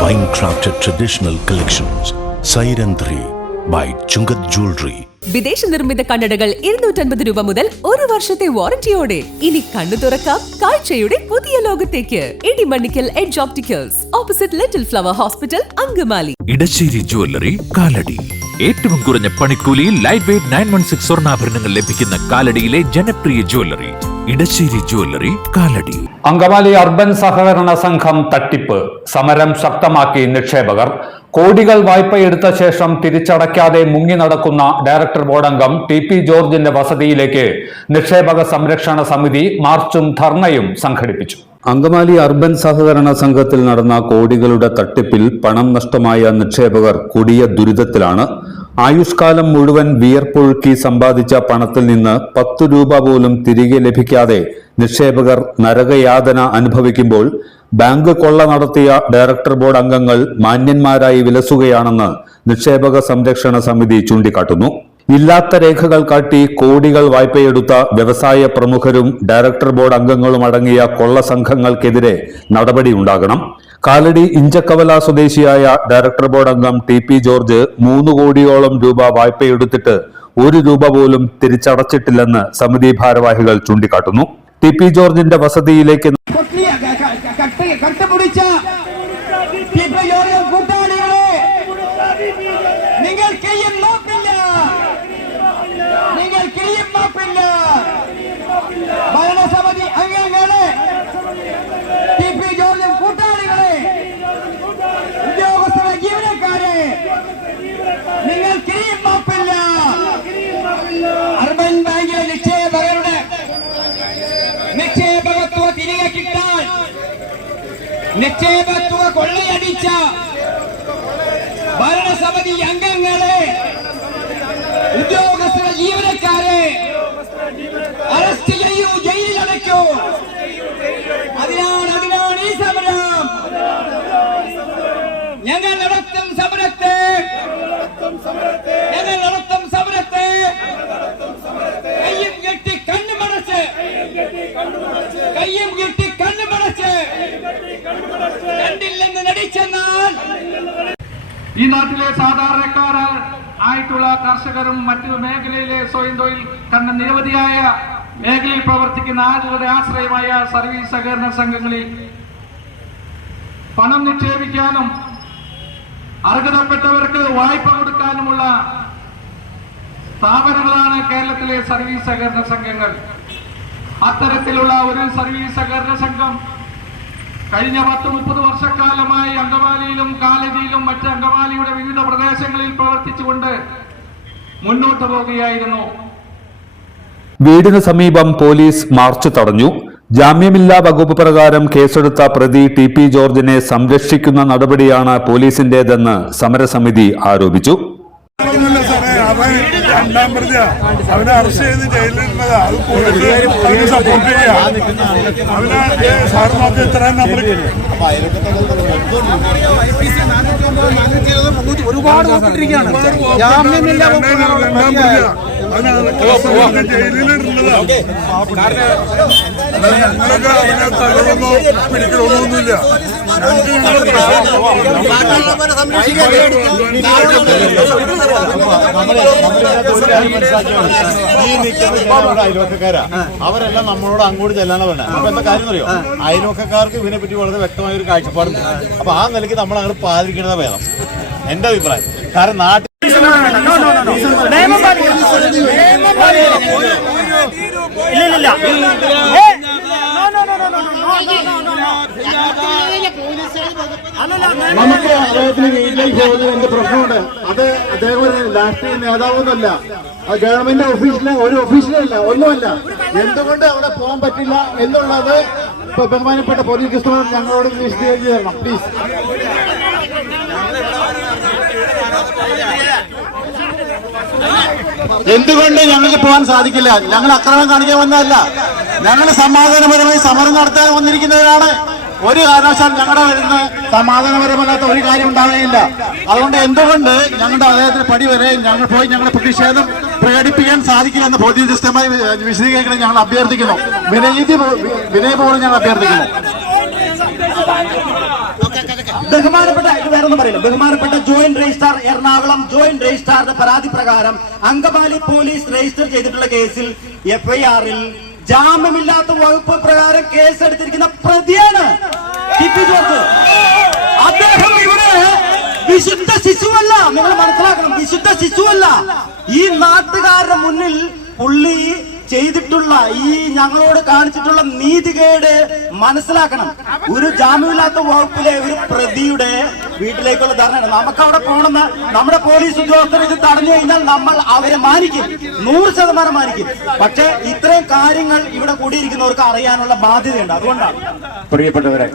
Fine crafted traditional collections. Siren 3 by Chungat Jewelry. വിദേശ നിർമ്മിത കണ്ണടകൾ 250 രൂപ മുതൽ 1 വർഷത്തെ വാറന്റിയോടെ. ഇനി കണ്ണു തുറക്കാം കാഴ്ചയുടെ പുതിയ ലോകത്തേക്ക്. Idimannickal edge opticals, opposite little flower hospital, Angamaly. Edassery jewellery, Kalady. ഏറ്റവും കുറഞ്ഞ പണിക്കൂലിയിൽ ലൈറ്റ് വെയ്റ്റ് 916 സ്വർണ്ണാഭരണങ്ങൾ ലഭിക്കുന്ന കാലടിയിലെ ജനപ്രിയ jewellery Edassery jewellery, Kalady. Angamaly urban സഹകരണ സംഘം തട്ടിപ്പ്. സമരം ശക്തമാക്കി നിക്ഷേപകർ. കോടികൾ വായ്പയെടുത്ത ശേഷം തിരിച്ചടയ്ക്കാതെ മുങ്ങി നടക്കുന്ന ഡയറക്ടർ ബോർഡ് അംഗം ടി.പി. ജോർജിന്റെ വസതിയിലേക്ക് നിക്ഷേപക സംരക്ഷണ സമിതി മാർച്ചും ധർണയും സംഘടിപ്പിച്ചു. അങ്കമാലി അർബൻ സഹകരണ സംഘത്തിൽ നടന്ന കോടികളുടെ തട്ടിപ്പിൽ പണം നഷ്ടമായ നിക്ഷേപകർ കൊടിയ ദുരിതത്തിലാണ്. ആയുഷ്കാലം മുഴുവൻ വിയർപ്പൊഴുക്കി സമ്പാദിച്ച പണത്തിൽ നിന്ന് 10 രൂപ പോലും തിരികെ ലഭിക്കാതെ നിക്ഷേപകർ നരകയാതന അനുഭവിക്കുമ്പോൾ ബാങ്ക് കൊള്ള നടത്തിയ ഡയറക്ടർ ബോർഡ് അംഗങ്ങൾ മാന്യന്മാരായി വിലസുകയാണെന്ന് നിക്ഷേപക സംരക്ഷണ സമിതി ചൂണ്ടിക്കാട്ടുന്നു. ഇല്ലാത്ത രേഖകൾ കാട്ടി കോടികൾ വായ്പയെടുത്ത വ്യവസായ പ്രമുഖരും ഡയറക്ടർ ബോർഡ് അംഗങ്ങളും അടങ്ങിയ കൊള്ള സംഘങ്ങൾക്കെതിരെ നടപടിയുണ്ടാകണം. കാലടി ഇഞ്ചക്കവല സ്വദേശിയായ ഡയറക്ടർ ബോർഡ് അംഗം ടി.പി. ജോർജ് 3 കോടിയോളം രൂപ വായ്പയെടുത്തിട്ട് 1 രൂപ പോലും തിരിച്ചടച്ചിട്ടില്ലെന്ന് സമിതി ഭാരവാഹികൾ ചൂണ്ടിക്കാട്ടുന്നു. ടി.പി. ജോർജിന്റെ വസതിയിലേക്ക് ഭരണസമിതി അംഗങ്ങളെ, ടി.പി. ജോർജും കൂട്ടാളികളെ, ഉദ്യോഗസ്ഥരെ, ജീവനക്കാരെ, നിങ്ങൾക്ക് ഇനിയും മാപ്പില്ല. അർബൻ ബാങ്കിലെ നിക്ഷേപകരുടെ നിക്ഷേപകത്വ തിരികെ കിട്ടാൻ, നിക്ഷേപത്വ കൊള്ളയടിച്ച ഭരണസമിതി അംഗങ്ങളെ, ഉദ്യോഗസ്ഥരെ, ജീവനക്കാരെ അറസ്റ്റ് ചെയ്യൂ, ജയിലിലടയ്ക്കൂ. അതിനാണ് ഈ സമരം. ഞങ്ങൾ നടത്തും സമരത്തെ, ഞങ്ങൾ നടത്തും സമരത്തെ. കയ്യും കെട്ടി കണ്ണുമടച്ച്, കയ്യും കെട്ടി കണ്ണുമടച്ച് കണ്ടില്ലെന്ന് നടിച്ചെന്നാൽ ഈ നാട്ടിലെ സാധാരണക്കാരായിട്ടുള്ള കർഷകരും മറ്റു മേഖലയിലെ സ്വയം തൊഴിൽ കണ്ട നിരവധിയായ മേഖലയിൽ പ്രവർത്തിക്കുന്ന ആളുകളുടെ ആശ്രയമായ സർവീസ് സഹകരണ സംഘങ്ങളിൽ പണം നിക്ഷേപിക്കാനും അർഹതപ്പെട്ടവർക്ക് വായ്പ കൊടുക്കാനുമുള്ള സ്ഥാപനങ്ങളാണ് കേരളത്തിലെ സർവീസ് സഹകരണ സംഘങ്ങൾ. അത്തരത്തിലുള്ള ഒരു സർവീസ് സഹകരണ സംഘം കഴിഞ്ഞ 10-30 വർഷക്കാലമായി അങ്കമാലിയിലും കാലടിയിലും മറ്റ് അങ്കമാലിയുടെ വിവിധ പ്രദേശങ്ങളിൽ പ്രവർത്തിച്ചുകൊണ്ട് മുന്നോട്ട് പോകുകയായിരുന്നു. വീടിന് സമീപം പോലീസ് മാർച്ച് തടഞ്ഞു. ജാമ്യമില്ലാ വകുപ്പ് പ്രകാരം കേസെടുത്ത പ്രതി ടി.പി. ജോർജിനെ സംരക്ഷിക്കുന്ന നടപടിയാണ് പോലീസിന്റേതെന്ന് സമരസമിതി ആരോപിച്ചു. രണ്ടാം പ്രതി അവനെ അറസ്റ്റ് ചെയ്ത് ജയിലിലിരുന്നതാ. അത് പോലീസ് സപ്പോർട്ട് ചെയ്യാം. അവനെ സാർ നോക്കി ഇത്രയും നമ്മൾ ഒരുപാട് ജയിലിലിരുന്നതാ. ഞങ്ങളൊക്കെ അവനെ തലവൊന്നോ പിടിക്കണമെന്നൊന്നുമില്ല. ഈ നിൽക്കുന്ന അയൽവക്കക്കാരാ, അവരെല്ലാം നമ്മളോട് അങ്ങോട്ട് ചെല്ലാനാ പറഞ്ഞത്. അപ്പൊ എന്താ കാര്യം അറിയോ, അയൽവക്കക്കാർക്ക് ഇതിനെ പറ്റി വളരെ വ്യക്തമായ ഒരു കാഴ്ചപ്പാടുണ്ട്. അപ്പൊ ആ നിലയ്ക്ക് നമ്മൾ അങ്ങനെ പാലിക്കണത് വേണം, എന്റെ അഭിപ്രായം. കാരണം നാട്ടിൽ നമുക്ക് അദ്ദേഹത്തിന് വീട്ടിലേക്ക് പോകുന്നത് എന്ത് പ്രശ്നമുണ്ട്? അത് അദ്ദേഹം ഒരു രാഷ്ട്രീയ നേതാവൊന്നുമല്ല, അത് ഗവൺമെന്റ് ഒരു ഒഫീഷ്യലല്ല, ഒന്നുമല്ല. എന്തുകൊണ്ട് അവിടെ പോകാൻ പറ്റില്ല എന്നുള്ളത് ബഹുമാനപ്പെട്ട പോലീസ് കസ്റ്റമർ ഞങ്ങളോട് വിശദീകരിച്ച് തരണം പ്ലീസ്. എന്തുകൊണ്ട് ഞങ്ങൾക്ക് പോകാൻ സാധിക്കില്ല? ഞങ്ങൾ അക്രമം കാണിക്കാൻ വന്നതല്ല, ഞങ്ങൾ സമാധാനപരമായി സമരം നടത്താൻ വന്നിരിക്കുന്നവരാണ്. ഒരു കാരണവശാലും ഞങ്ങളുടെ വരുന്ന സമാധാനപരമല്ലാത്ത ഒരു കാര്യം ഉണ്ടാകുകയില്ല. അതുകൊണ്ട് എന്തുകൊണ്ട് ഞങ്ങളുടെ അദ്ദേഹത്തിന്റെ പടി വരെ ഞങ്ങൾ പോയി ഞങ്ങളുടെ പ്രതിഷേധം പ്രകടിപ്പിക്കാൻ സാധിക്കില്ല എന്ന് ബോധ്യസ്ഥമായി വിശദീകരിക്കണം ഞങ്ങൾ അഭ്യർത്ഥിക്കുന്നു. വിനയപൂർവ്വം ഞങ്ങൾ അഭ്യർത്ഥിക്കുന്നു. ബഹുമാനപ്പെട്ട ജോയിന്റ് രജിസ്ട്രാർ എറണാകുളം ജോയിന്റ് രജിസ്ട്രാറുടെ പരാതി പ്രകാരം അങ്കമാലി പോലീസ് രജിസ്റ്റർ ചെയ്തിട്ടുള്ള കേസിൽ FIR-ൽ ജാമ്യമില്ലാത്ത വകുപ്പ് പ്രകാരം കേസെടുത്തിരിക്കുന്ന പ്രതിയാണ് TP ജോർജ്. അദ്ദേഹം ഇവിടെ വിശുദ്ധ ശിശുവല്ല, നിങ്ങൾ മനസ്സിലാക്കണം, വിശുദ്ധ ശിശുവല്ല. ഈ നാട്ടുകാരുടെ മുന്നിൽ പുള്ളി ചെയ്തിട്ടുള്ള ഈ ഞങ്ങളോട് കാണിച്ചിട്ടുള്ള നീതികേട് മനസ്സിലാക്കണം. ഒരു ജാമ്യമില്ലാത്ത വകുപ്പിലെ ഒരു പ്രതിയുടെ വീട്ടിലേക്കുള്ള ധർണയാണ്. നമുക്ക് അവിടെ പോകണമെന്ന് നമ്മുടെ പോലീസ് ഉദ്യോഗസ്ഥർ ഇത് തടഞ്ഞു കഴിഞ്ഞാൽ നമ്മൾ അവരെ മാനിക്കും, 100% മാനിക്കും. പക്ഷെ ഇത്രയും കാര്യങ്ങൾ ഇവിടെ കൂടിയിരിക്കുന്നവർക്ക് അറിയാനുള്ള ബാധ്യതയുണ്ട്. അതുകൊണ്ടാണ് പ്രിയപ്പെട്ടവരെ,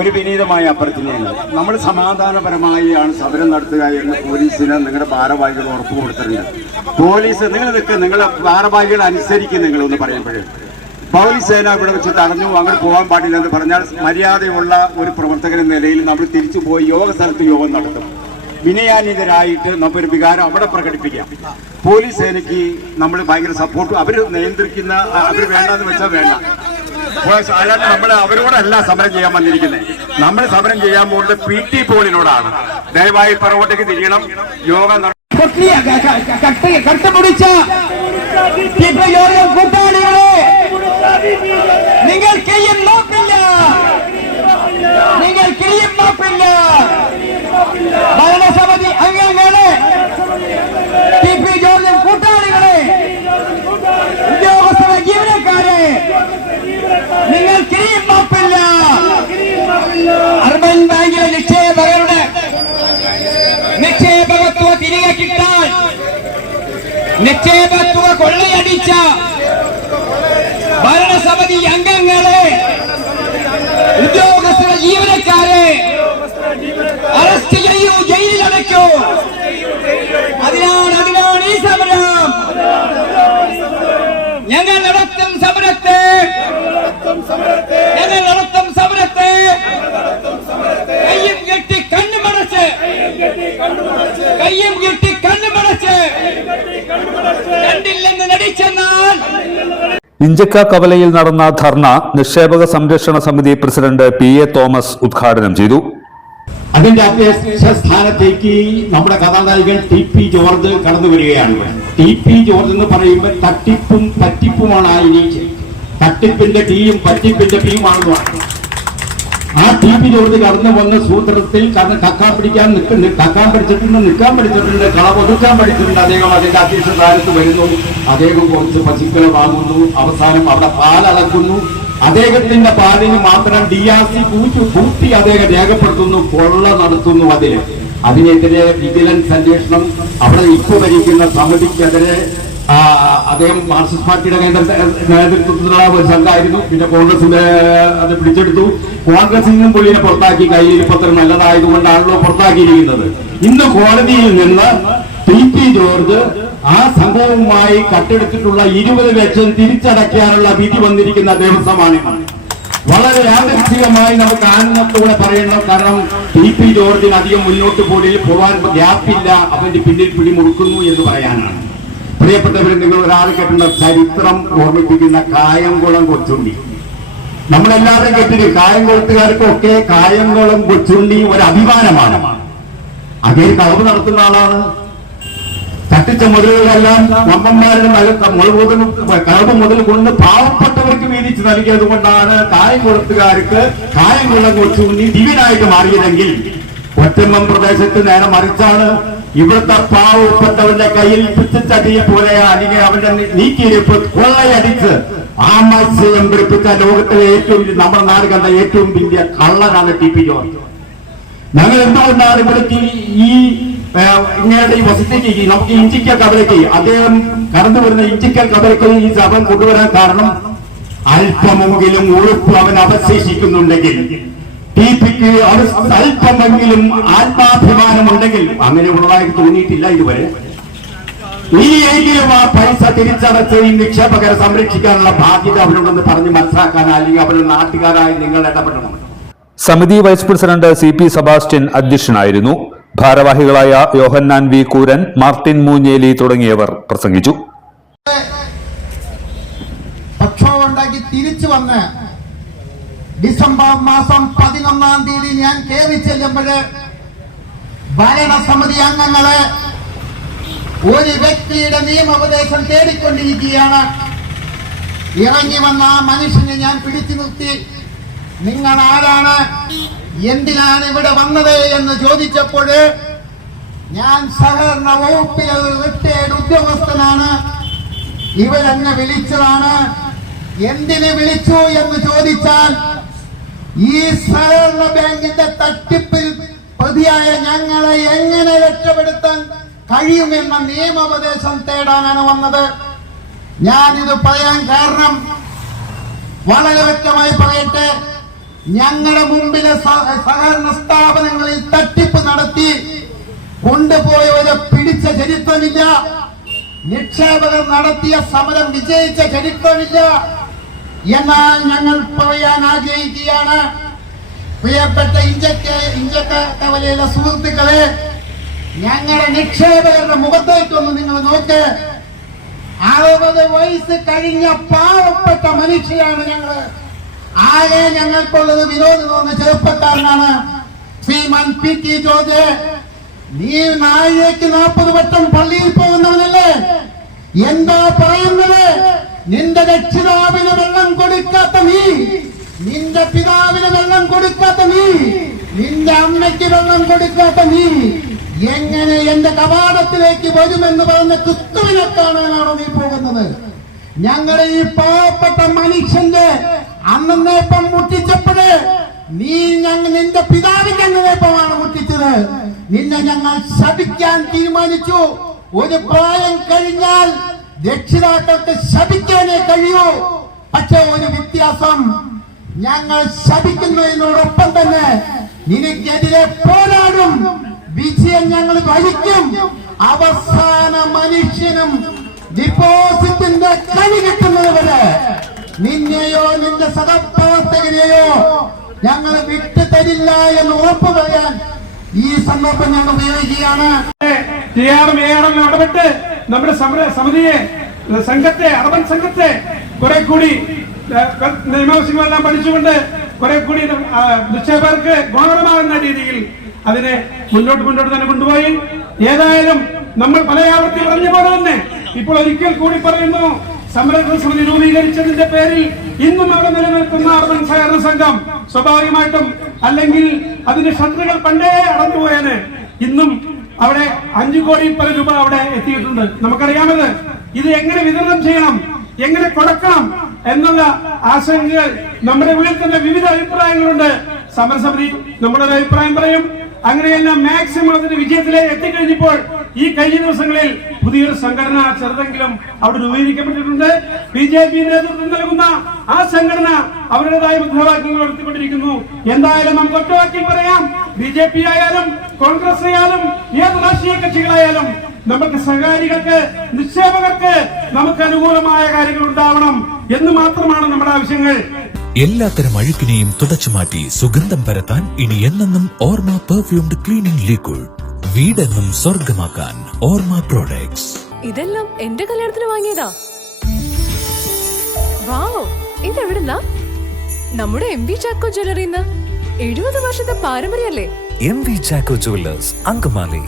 ഒരു വിനീതമായ അഭ്യർത്ഥനയാണ്. നമ്മൾ സമാധാനപരമായാണ് സമരം നടത്തുക എന്ന് പോലീസിന് നിങ്ങളുടെ ഭാരവാഹികൾ ഉറപ്പ് കൊടുത്തിട്ടുണ്ട്. പോലീസ് നിങ്ങളെ ഭാരവാഹികൾ അനുസരിക്കും. നിങ്ങളൊന്ന് പറയുമ്പോഴേ പോലീസ് സേന ഇവിടെ വെച്ച് തടഞ്ഞു, അങ്ങനെ പോകാൻ പാടില്ല എന്ന് പറഞ്ഞാൽ മര്യാദയുള്ള ഒരു പ്രവർത്തകൻ എന്ന നിലയിൽ നമ്മൾ തിരിച്ചു പോയി യോഗ സ്ഥലത്ത് യോഗം നടത്തും. വിനയാന്വിതരായിട്ട് നമുക്കൊരു വികാരം അവിടെ പ്രകടിപ്പിക്കാം. പോലീസ് സേനയ്ക്ക് നമ്മൾ ഭയങ്കര സപ്പോർട്ട്, അവർ നിയന്ത്രിക്കുന്ന, അവർ വേണ്ടെന്ന് വെച്ചാൽ വേണ്ട. അല്ലാണ്ട് നമ്മൾ അവരോടല്ല സമരം ചെയ്യാൻ വന്നിരിക്കുന്നത്. നമ്മൾ സമരം ചെയ്യാൻ പോകുന്നത് PT പോളിനോടാണ്. ദയവായി പുറകോട്ടേക്ക് തിരിയണം. യോഗം കട്ടുപിടിച്ച കൂട്ടാളികളെ നിങ്ങൾ കയ്യും നോക്കില്ല, നിങ്ങൾ കയ്യും നോക്കില്ല. ഭരണസമിതി അംഗങ്ങളെ, TP ജോർജും കൂട്ടാളികളെ, ഉദ്യോഗസ്ഥ ജീവനക്കാരെ, നിങ്ങൾ കയ്യും നോക്കില്ല. അർബൻ ബാങ്കിലെ നിക്ഷേപകരുടെ നിക്ഷേപകത്വ തിരികെ കിട്ടാൻ, നിക്ഷേപത്വ കൊള്ളയടിച്ച ഭരണസമിതി അംഗങ്ങളെ, ഉദ്യോഗസ്ഥ ജീവനക്കാരെ അറസ്റ്റ് ചെയ്യൂ, ജയിലിലടയ്ക്കൂ. അതിനാണ് ഈ സമരം. ഞങ്ങൾ നടത്തും സമരത്തെ, ഞങ്ങൾ നടത്തും സമരത്തെ. കയ്യും കെട്ടി കണ്ണുമടച്ച്, കയ്യും കെട്ടി കണ്ണുമടച്ച് കണ്ടില്ലെന്ന് നടിച്ചെന്നാൽ. ഇഞ്ചക്ക കവലയിൽ നടന്ന ധർണ നിക്ഷേപക സംരക്ഷണ സമിതി പ്രസിഡന്റ് PA തോമസ് ഉദ്ഘാടനം ചെയ്തു. അതിന്റെ അധ്യക്ഷ സ്ഥാനത്തേക്ക് നമ്മുടെ കഥാനായകൻ TP ജോർജ് കടന്നു വരികയാണ്. TP ജോർജ് എന്ന് പറയുമ്പോൾ തട്ടിപ്പും പറ്റിപ്പുമാണ്. തട്ടിപ്പിന്റെ ടീയും പറ്റിപ്പിന്റെ ടീമാണെന്ന്. ആ TP ജോർജ് കടന്നു വന്ന സൂത്രത്തിൽ കക്കാൻ പിടിച്ചിട്ടുണ്ട്, നിൽക്കാൻ പഠിച്ചിട്ടുണ്ട്, കളവൊതുക്കാൻ പഠിച്ചിട്ടുണ്ട്. അദ്ദേഹം അതിന്റെ അധ്യക്ഷ സ്ഥാനത്ത് വരുന്നു. അദ്ദേഹം കുറച്ച് പശുക്കളെ വാങ്ങുന്നു. അവസാനം അവിടെ പാലളക്കുന്നു. അദ്ദേഹത്തിന്റെ പാലിന് മാത്രം DRC കൂട്ടി അദ്ദേഹം രേഖപ്പെടുത്തുന്നു, കൊള്ള നടത്തുന്നു. അതിനെതിരെ വിജിലൻസ് അന്വേഷണം, അവിടെ ഇപ്പൊ ഭരിക്കുന്ന സമിതിക്കെതിരെ അദ്ദേഹം മാർക്സിസ്റ്റ് പാർട്ടിയുടെ നേതൃത്വത്തിലുള്ള ഒരു സംഘമായിരുന്നു. പിന്നെ കോൺഗ്രസിന്റെ അത് പിടിച്ചെടുത്തു. കോൺഗ്രസിൽ നിന്നും പുള്ളിനെ പുറത്താക്കി. കയ്യിൽ പത്രം നല്ലതായതുകൊണ്ടാണല്ലോ പുറത്താക്കിയിരിക്കുന്നത്. ഇന്ന് കോടതിയിൽ നിന്ന് TP ജോർജ് ആ സംഭവവുമായി കട്ടെടുത്തിട്ടുള്ള 20 ലക്ഷം തിരിച്ചടയ്ക്കാനുള്ള വിധി വന്നിരിക്കുന്ന ദിവസമാണ്. വളരെ യാദൃച്ഛികമായി നമുക്ക് ആനന്ദത്തോടെ പറയണം. കാരണം TP ജോർജിന് അധികം മുന്നോട്ട് പോകാൻ ഗ്യാപ്പില്ല, അവന്റെ പിന്നിൽ പിടിമുറുക്കുന്നു എന്ന് പറയാനാണ്. പ്രിയപ്പെട്ടവരെ, നിങ്ങൾ ഒരാൾ കേട്ടുള്ള ചരിത്രം ഓർമ്മിപ്പിക്കുന്ന കായംകുളം കൊച്ചുണ്ടി. നമ്മളെല്ലാവരും കേട്ടിട്ട് കായംകുളത്തുകാർക്കൊക്കെ കായംകുളം കൊച്ചുണ്ടി ഒരു അഭിമാനമാണ്. അതേ കളവ് നടത്തുന്ന ആളാണ്. തട്ടിച്ച മുതലുകളെല്ലാം വമ്പന്മാരുടെ കളവ് മുതൽ കൊണ്ട് പാവപ്പെട്ടവർക്ക് വീതിച്ച് നൽകിയത് കൊണ്ടാണ് കായംകുളത്തുകാർക്ക് കായംകുളം കൊച്ചുണ്ടി ദിവ്യനായിട്ട് മാറിയതെങ്കിൽ ഒറ്റമ്പം പ്രദേശത്ത് നേരെ മറിച്ചാണ്. ഇവിടുത്തെ പാവപ്പെട്ടവന്റെ കയ്യിൽ പിച്ചച്ചട്ടിയെ പോലെ അല്ലെങ്കിൽ അവന്റെ നീക്കിയിരിപ്പ് കൊള്ളയടിച്ച് ആ മത്സ്യം പിടിപ്പിച്ച ലോകത്തിലെ നമ്മുടെ നാട് കണ്ട ഏറ്റവും വലിയ കള്ളനാണ് TP ജോർജ്. ഞങ്ങൾ എന്തുകൊണ്ടാണ് ഇവിടേക്ക് ഈ ഇങ്ങയുടെ ഈ വസതിക്ക് നമുക്ക് ഇഞ്ചിക്കൽ കവലയ്ക്ക് അദ്ദേഹം കടന്നു വരുന്ന ഇഞ്ചിക്കൽ കവലയ്ക്ക് ഈ സഭം കൊണ്ടുവരാൻ കാരണം അല്പമെങ്കിലും ഉറുപ്പ് അവൻ അവശേഷിക്കുന്നുണ്ടെങ്കിൽ, TPക്ക് അല്പമെങ്കിലും ആത്മാഭിമാനമുണ്ടെങ്കിൽ, അങ്ങനെ ഉള്ളതായി തോന്നിയിട്ടില്ല ഇതുവരെ. ഇനിയെങ്കിലും ആ പൈസ തിരിച്ചടച്ച് ഈ നിക്ഷേപകരെ സംരക്ഷിക്കാനുള്ള ബാധ്യത അവരുണ്ടെന്ന് പറഞ്ഞ് മനസ്സിലാക്കാൻ, അല്ലെങ്കിൽ അവരുടെ നാട്ടുകാരായി നിങ്ങൾ ഇടപെടണം. സമിതി വൈസ് പ്രസിഡന്റ് CP സെബാസ്റ്റ്യൻ അധ്യക്ഷനായിരുന്നു. ഭാരവാഹികളായ യോഹന്നാൻ വി കൂരൻ, മാർട്ടിൻ മൂഞ്ഞേലി തുടങ്ങിയവർ പ്രസംഗിച്ചു. പ്രക്ഷോഭമുണ്ടാക്കി തിരിച്ചു വന്ന് ഡിസംബർ മാസം 11-ാം തീയതി ഞാൻ കയറി ചെല്ലുമ്പോഴ് ഭരണസമിതി അംഗങ്ങളെ ഒരു വ്യക്തിയുടെ നിയമോപദേശം തേടിക്കൊണ്ടിരിക്കുകയാണ്. ഇറങ്ങി വന്ന ആ മനുഷ്യനെ ഞാൻ പിടിച്ചു നിർത്തി. നിങ്ങൾ ആരാണ്, എന്തിനാണ് ഇവിടെ വന്നത് എന്ന് ചോദിച്ചപ്പോൾ ഞാൻ സഹകരണ വകുപ്പിലെ റിട്ടയർഡ് ഉദ്യോഗസ്ഥനാണ്, ഇവരെന്നെ വിളിച്ചതാണ്. എന്തിന് വിളിച്ചു എന്ന് ചോദിച്ചാൽ ഈ സഹകരണ ബാങ്കിന്റെ തട്ടിപ്പിൽ പ്രതിയായ ഞങ്ങളെ എങ്ങനെ രക്ഷപ്പെടുത്താൻ കഴിയുമെന്ന നിയമോപദേശം തേടാനാണ് വന്നത്. ഞാനിത് പറയാൻ കാരണം വളരെ വ്യക്തമായി പറയട്ടെ, ഞങ്ങളുടെ മുമ്പിലെ സഹകരണ സ്ഥാപനങ്ങളിൽ തട്ടിപ്പ് നടത്തി കൊണ്ടുപോയവരെ പിടിച്ച ചരിത്രമില്ല. നിക്ഷേപകർ നടത്തിയ സമരം വിജയിച്ച ചരിത്രമില്ല. എന്നാൽ ഞങ്ങൾ പറയാൻ ആഗ്രഹിക്കുകയാണ്, പ്രിയപ്പെട്ട ഇഞ്ചക്കവലയിലെ സുഹൃത്തുക്കളെ, ഞങ്ങളുടെ നിക്ഷേപകരുടെ മുഖത്തേക്കൊന്ന് നിങ്ങൾ നോക്ക്. 60 വയസ്സ് കഴിഞ്ഞ പാവപ്പെട്ട മനുഷ്യരാണ് ഞങ്ങള്. ആകെ ഞങ്ങൾക്കുള്ളത് വിനോദ് എന്ന ചെറുപ്പക്കാരനാണ്. ശ്രീമാൻ പി.ടി. ജോർജ്, നീ നാഴികയ്ക്ക് 40 വട്ടം പള്ളിയിൽ പോകുന്നവനല്ലേ? എന്താ പറയുന്നത്? നിന്റെ രക്ഷിതാവിന് വെള്ളം കൊടുക്കാത്ത നീ, നിന്റെ പിതാവിന് വെള്ളം കൊടുക്കാത്ത നീ, നിന്റെ അമ്മയ്ക്ക് വെള്ളം കൊടുക്കാത്ത നീ എങ്ങനെ എന്റെ കവാടത്തിലേക്ക് വരുമെന്ന് പറഞ്ഞ ക്രിസ്തുവിനെ കാണാനാണോ നീ പോകുന്നത്? ഞങ്ങളുടെ ഈ പാവപ്പെട്ട മനുഷ്യന്റെ അന്നേപ്പം മുട്ടിച്ചപ്പോഴേ നീ നിന്റെ പിതാവിന്റെ അന്നേപ്പമാണ് മുട്ടിച്ചത്. നിന്നെ ഞങ്ങൾ ശപിക്കാൻ തീരുമാനിച്ചു. ഒരു പ്രായം കഴിഞ്ഞാൽ രക്ഷിതാക്കൾക്ക് ശപിക്കാനേ കഴിയൂ. പക്ഷെ ഒരു വ്യത്യാസം, ഞങ്ങൾ ശപിക്കുന്നതിനോടൊപ്പം തന്നെ നിനക്കെതിരെ പോരാടും. വിജയം ഞങ്ങൾ വഹിക്കും. അവസാന മനുഷ്യനും ഡിപ്പോസിറ്റിന്റെ കണി കിട്ടുന്നത് വരെ നിന്നെയോ നിന്റെ സഹപ്രവർത്തകനെയോ ഞങ്ങൾ വിട്ടുതരില്ല എന്ന് ഉറപ്പു പറയാൻ ഈ സന്ദർഭം ഞങ്ങൾ ഉപയോഗിക്കുകയാണ്. ഇടപെട്ട് നമ്മുടെ സമിതിയെ, സംഘത്തെ, അർബൻ സംഘത്തെ കുറെ കൂടി നിയമവശങ്ങളെല്ലാം പഠിച്ചുകൊണ്ട് കുറെ കൂടി നിക്ഷേപകർക്ക് ഗുണകരമാകുന്ന രീതിയിൽ അതിനെ മുന്നോട്ട് തന്നെ കൊണ്ടുപോയി. ഏതായാലും നമ്മൾ പല ആവർത്തി പറഞ്ഞ പോലെ തന്നെ ഇപ്പോൾ ഒരിക്കൽ കൂടി പറയുന്നു, സംരക്ഷണ സമിതി രൂപീകരിച്ചതിന്റെ പേരിൽ ഇന്നും അവിടെ നിലനിൽക്കുന്ന അർബൻ സഹകരണ സംഘം സ്വാഭാവികമായിട്ടും, അല്ലെങ്കിൽ അതിന്റെ ഷട്ടറുകൾ പണ്ടേ അടഞ്ഞുപോയാന് ഇന്നും അവിടെ 5 കോടി പല രൂപ അവിടെ എത്തിയിട്ടുണ്ട്. നമുക്കറിയാമത്. ഇത് എങ്ങനെ വിതരണം ചെയ്യണം, എങ്ങനെ കൊടുക്കണം എന്നുള്ള ആശങ്കകൾ നമ്മുടെ ഉള്ളിൽ തന്നെ വിവിധ അഭിപ്രായങ്ങളുണ്ട്. സമരസമിതി നമ്മുടെ ഒരു അഭിപ്രായം പറയും. അങ്ങനെയെല്ലാം മാക്സിമം അതിന്റെ വിജയത്തിലേക്ക് എത്തിക്കഴിഞ്ഞപ്പോൾ ഈ കഴിഞ്ഞ ദിവസങ്ങളിൽ പുതിയൊരു സംഘടന ചെറുതെങ്കിലും അവിടെ രൂപീകരിക്കപ്പെട്ടിട്ടുണ്ട്. BJP നേതൃത്വം നൽകുന്ന ആ സംഘടന അവരുടേതായ മുദ്രാവാക്യങ്ങൾ എടുത്തുകൊണ്ടിരിക്കുന്നു. എന്തായാലും നമുക്ക് ഒറ്റവാക്കിൽ പറയാം, BJP ആയാലും കോൺഗ്രസ് ആയാലും ഏത് രാഷ്ട്രീയ കക്ഷികളായാലും നമുക്ക് സഹകാരികൾക്ക്, നിക്ഷേപകർക്ക് നമുക്ക് അനുകൂലമായ കാര്യങ്ങൾ ഉണ്ടാവണം എന്ന് മാത്രമാണ് നമ്മുടെ ആവശ്യങ്ങൾ. എല്ലാത്തരം അഴുക്കിനെയും തുടച്ചു മാറ്റി സുഗന്ധം പരത്താൻ ഇനി എന്നെന്നും ഓർമ്മ പെർഫ്യൂംഡ് ക്ലീനിംഗ് ലിക്വിഡ്. വീടെന്നും സ്വർഗമാക്കാൻ ഓർമ്മ പ്രോഡക്ട്സ്. ഇതെല്ലാം എന്റെ കല്യാണത്തിന് വാങ്ങിയതാ. വാവ്, ഇതെവിടുന്നാ? നമ്മുടെ MV ചാക്കോ ജ്വല്ലറിന്ന്. 70 വർഷത്തെ പാരമ്പര്യല്ലേ? MV Chacko jewellers, Angamaly.